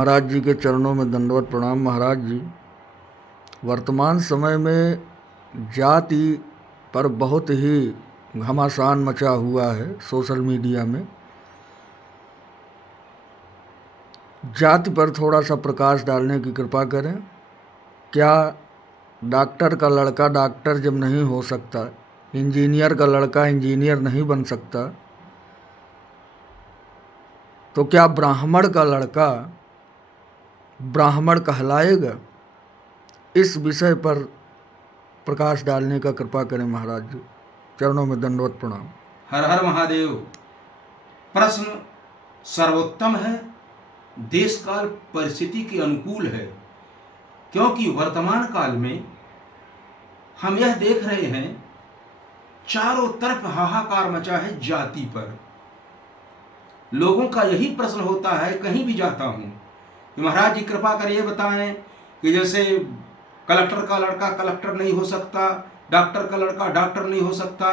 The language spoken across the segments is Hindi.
महाराज जी के चरणों में दंडवत प्रणाम। महाराज जी, वर्तमान समय में जाति पर बहुत ही घमासान मचा हुआ है। सोशल मीडिया में जाति पर थोड़ा सा प्रकाश डालने की कृपा करें। क्या डॉक्टर का लड़का डॉक्टर जब नहीं हो सकता, इंजीनियर का लड़का इंजीनियर नहीं बन सकता, तो क्या ब्राह्मण का लड़का ब्राह्मण कहलाएगा? इस विषय पर प्रकाश डालने का कृपा करें महाराज जी, चरणों में दंडवत प्रणाम। हर हर महादेव। प्रश्न सर्वोत्तम है, देश काल परिस्थिति के अनुकूल है, क्योंकि वर्तमान काल में हम यह देख रहे हैं चारों तरफ हाहाकार मचा है जाति पर। लोगों का यही प्रश्न होता है, कहीं भी जाता हूं कि महाराज जी कृपा करिए बताएं कि जैसे कलेक्टर का लड़का कलेक्टर नहीं हो सकता, डॉक्टर का लड़का डॉक्टर नहीं हो सकता,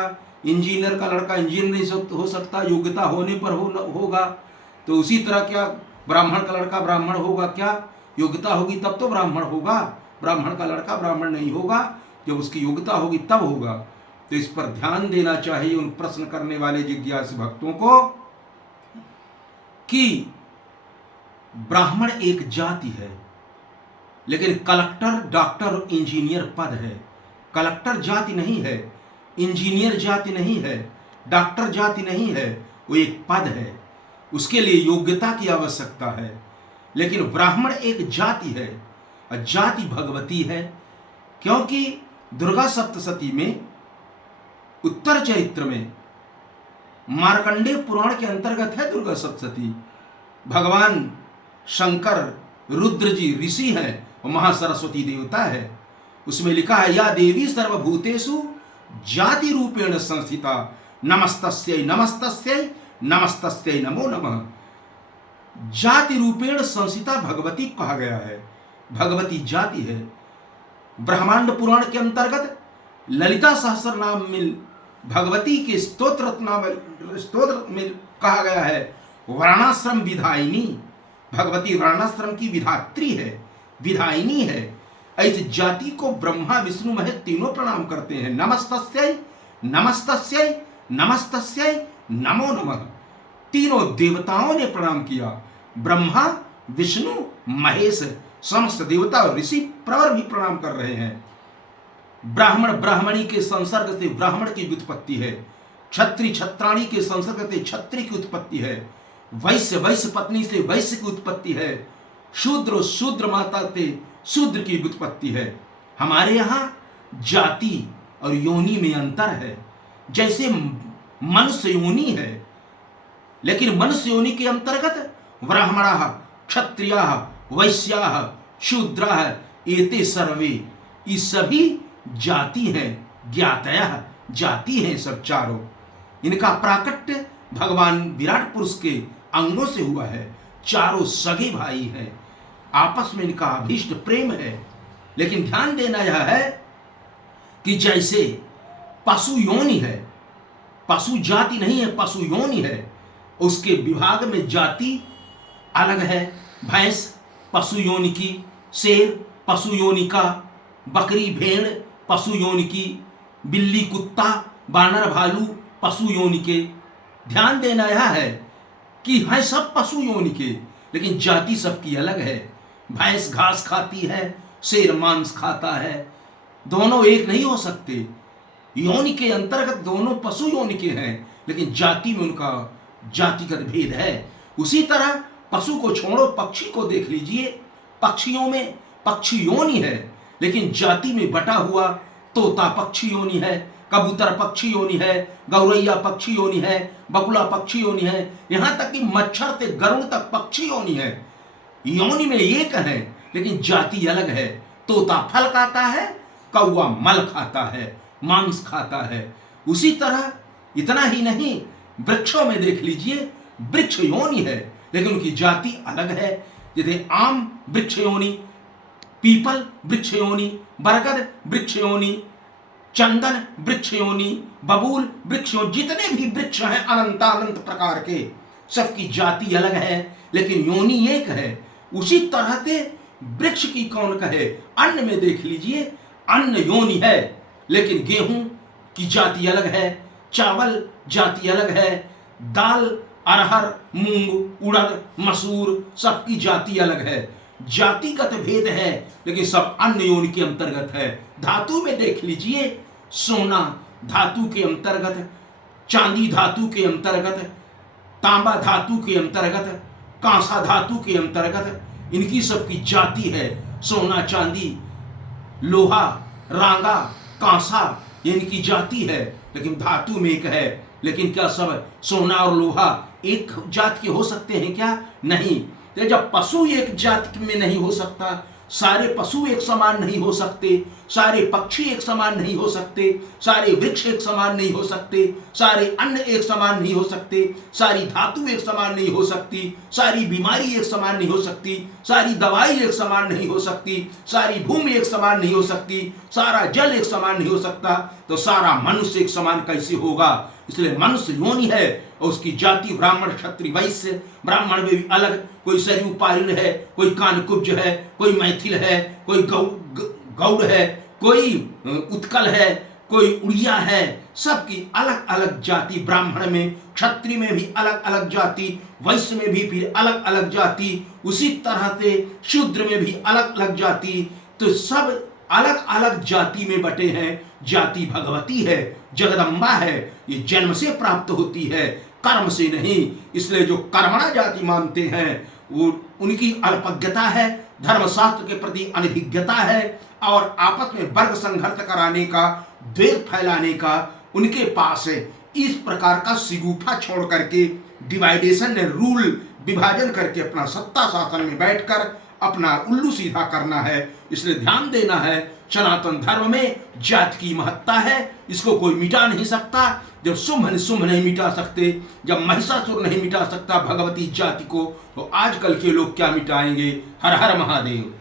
इंजीनियर का लड़का इंजीनियर नहीं हो सकता, योग्यता होने पर होगा। तो उसी तरह क्या ब्राह्मण का लड़का ब्राह्मण होगा? क्या योग्यता होगी तब तो ब्राह्मण होगा। ब्राह्मण का लड़का ब्राह्मण नहीं होगा, जब उसकी योग्यता होगी तब होगा। तो इस पर ध्यान देना चाहिए उन प्रश्न करने वाले जिज्ञासु भक्तों को कि ब्राह्मण एक जाति है, लेकिन कलेक्टर डॉक्टर और इंजीनियर पद है। कलेक्टर जाति नहीं है, इंजीनियर जाति नहीं है, डॉक्टर जाति नहीं है, वो एक पद है। उसके लिए योग्यता की आवश्यकता है। लेकिन ब्राह्मण एक जाति है और जाति भगवती है, क्योंकि दुर्गा सप्तशती में उत्तर चरित्र में मार्कंडेय पुराण के अंतर्गत है दुर्गा सप्तशती। भगवान शंकर रुद्र जी ऋषि हैं और महासरस्वती देवता है। उसमें लिखा है, या देवी सर्वभूतेषु जाति रूपेण संस्थिता नमस्तस्यै नमस्तस्यै नमस्तस्यै नमो नमः। जाति रूपेण संस्थिता भगवती कहा गया है, भगवती जाति है। ब्रह्मांड पुराण के अंतर्गत ललिता सहस्र नाम में भगवती के स्तोत्र में कहा गया है, वर्णाश्रम विधायिनी। भगवती वर्णाश्रम की विधात्री है, विधायिनी है। ऐसे जाति को ब्रह्मा विष्णु महेश तीनों प्रणाम करते हैं। नमस्तस्यै नमस्तस्यै नमस्तस्यै नमो नमः। तीनों देवताओं ने प्रणाम किया। ब्रह्मा विष्णु महेश समस्त देवता और ऋषि प्रवर भी प्रणाम कर रहे हैं। ब्राह्मण ब्राह्मणी के संसर्ग से ब्राह्मण की उत्पत्ति है। क्षत्रिय क्षत्राणी के संसर्ग से क्षत्रिय की उत्पत्ति है। वैश्य वैश्य पत्नी से वैश्य की उत्पत्ति है। शूद्र शूद्र माता से शूद्र की उत्पत्ति है। हमारे यहाँ जाति और योनि में अंतर है। जैसे मनुष्य योनि है, लेकिन मनुष्य योनि के अंतर्गत ब्राह्मणाः क्षत्रियाः वैश्याः शूद्राः एते सर्वे, ये सभी जाति हैं, ज्ञातयः जाति हैं सब चारों। इनका प्राकट्य भगवान विराट पुरुष के अंगों से हुआ है। चारों सगे भाई हैं, आपस में इनका अभीष्ट प्रेम है। लेकिन ध्यान देना यह है कि जैसे पशु योनि है, पशु जाति नहीं है, पशु योनि है, उसके विभाग में जाति अलग है। भैंस पशु योनि की, शेर पशु योनि का, बकरी भेड़ पशु योनि की, बिल्ली कुत्ता बानर भालू पशु योनि के। ध्यान देना यह है कि हैं सब पशु योनि के, लेकिन जाति सबकी अलग है। भैंस घास खाती है, शेर मांस खाता है, दोनों एक नहीं हो सकते। योनि के अंतर्गत दोनों पशु योनि के हैं, लेकिन जाति में उनका जातिगत भेद है। उसी तरह पशु को छोड़ो, पक्षी को देख लीजिए। पक्षियों में पक्षी योनि है, लेकिन जाति में बटा हुआ तोता पक्षी योनि है, कबूतर पक्षी योनि है, गौरैया पक्षी योनि है, बगुला पक्षी योनि है, यहां तक कि मच्छर से गरुड़ तक पक्षी योनि है। योनि में एक है, लेकिन जाति अलग है। तोता फल खाता है, कौवा मल खाता है, मांस खाता है। उसी तरह इतना ही नहीं, वृक्षों में देख लीजिए, वृक्ष योनि है, लेकिन उनकी जाति अलग है। जैसे आम वृक्ष योनि, पीपल वृक्ष योनि, बरगद वृक्ष योनि, चंदन वृक्ष योनि, बबूल वृक्ष योनि, जितने भी वृक्ष हैं अनंतानंत प्रकार के, सबकी जाति अलग है, लेकिन योनि एक है। उसी तरह से वृक्ष की कौन कहे, अन्न में देख लीजिए, अन्न योनि है, लेकिन गेहूं की जाति अलग है, चावल जाति अलग है, दाल, अरहर, मूंग, उड़द, मसूर सबकी जाति अलग है। जातिगत भेद है, लेकिन सब अन्न योनि के अंतर्गत है। धातु में देख लीजिए, सोना धातु के अंतर्गत, चांदी धातु के अंतर्गत, तांबा धातु के अंतर्गत, कांसा धातु के अंतर्गत, इनकी सबकी जाति है। सोना, चांदी, लोहा, रांगा, कांसा, ये इनकी जाति है, लेकिन धातु में एक है। लेकिन क्या सब सोना और लोहा एक जात के हो सकते हैं क्या? नहीं। तो जब पशु एक जाति में नहीं हो सकता, सारे पशु एक समान नहीं हो सकते, सारे पक्षी एक समान नहीं हो सकते, सारे वृक्ष एक समान नहीं हो सकते, सारे अन्न एक समान नहीं हो सकते, सारी धातु एक समान नहीं हो सकती, सारी बीमारी एक समान नहीं हो सकती, सारी दवाई एक समान नहीं हो सकती, सारी भूमि एक समान नहीं हो सकती, सारा जल एक समान नहीं हो सकता, तो सारा मनुष्य एक समान कैसे होगा? इसलिए मनुष्य योनि है और उसकी जाति ब्राह्मण, क्षत्रिय, वैश्य। ब्राह्मण में भी अलग, कोई सरयू पारिण है, कोई कानकुब्ज है, कोई मैथिल है, कोई गौड़ है, कोई उत्कल है, कोई उड़िया है। सबकी अलग अलग जाति ब्राह्मण में, क्षत्रिय में भी अलग अलग जाति, वैश्य में भी फिर अलग अलग जाति, उसी तरह से शूद्र में भी अलग अलग जाति। तो सब अलग अलग जाति में बटे हैं। जाति भगवती है, जगदम्बा है, ये जन्म से प्राप्त होती है, कर्म से नहीं। इसलिए जो कर्मणा जाति मानते हैं वो उनकी अल्पज्ञता है, धर्मशास्त्र के प्रति अनभिज्ञता है, और आपस में वर्ग संघर्ष कराने का, द्वेष फैलाने का उनके पास है। इस प्रकार का सिगूफा छोड़ करके डिवाइडेशन ने रूल विभाजन करके अपना सत्ता शासन में बैठकर अपना उल्लू सीधा करना है। इसलिए ध्यान देना है, सनातन धर्म में जाति की महत्ता है, इसको कोई मिटा नहीं सकता। जब शुंभ निशुंभ नहीं मिटा सकते, जब महिषासुर नहीं मिटा सकता भगवती जाति को, तो आजकल के लोग क्या मिटाएंगे? हर हर महादेव।